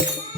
you.